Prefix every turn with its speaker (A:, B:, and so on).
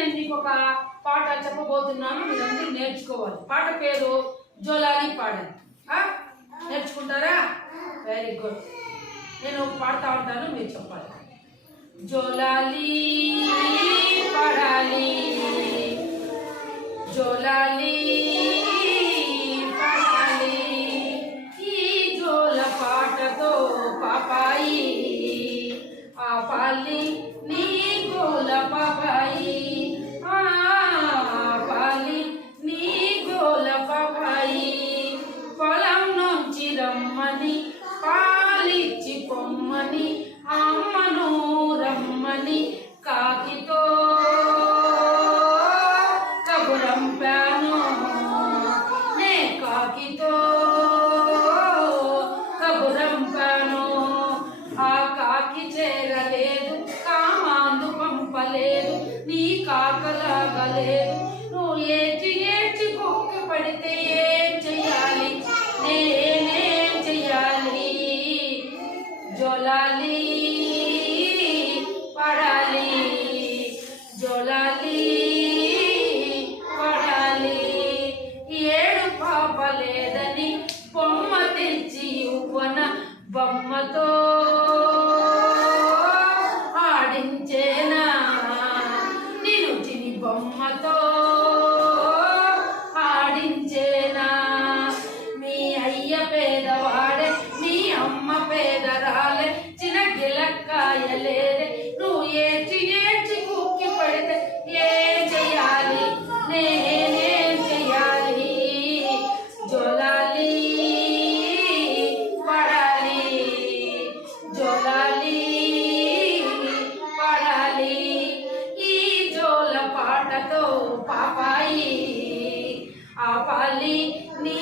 A: నేను మీకు ఒక పాట చెప్పబోతున్నాను మీరందరూ నేర్చుకోవాలి. పాట పేరు జోలాలి పాడండి నేర్చుకుంటారా? వెరీ గుడ్ నేను పాడుతూ ఉంటాను మీరు చెప్పాలి. జోలాలి పాడాలి. జోలాలి కాకితో కబురంపాను ఆ కాకి చేరలేదు కామాందు పంపలేదు నీ కాకలాగలేదు నువ్వు ఏచి ఏచి కుక్క పడితే ఏం చెయ్యాలి? నేనేం చెయ్యాలి. జోలాలి పడాలి జోలాలి. బొమ్మతో ఆడించేనా? నేను చిని బొమ్మతో ఆడించేనా? మీ అయ్య పేదవాడే మీ అమ్మ పేదరాలే చిన్న పాపాయి నీ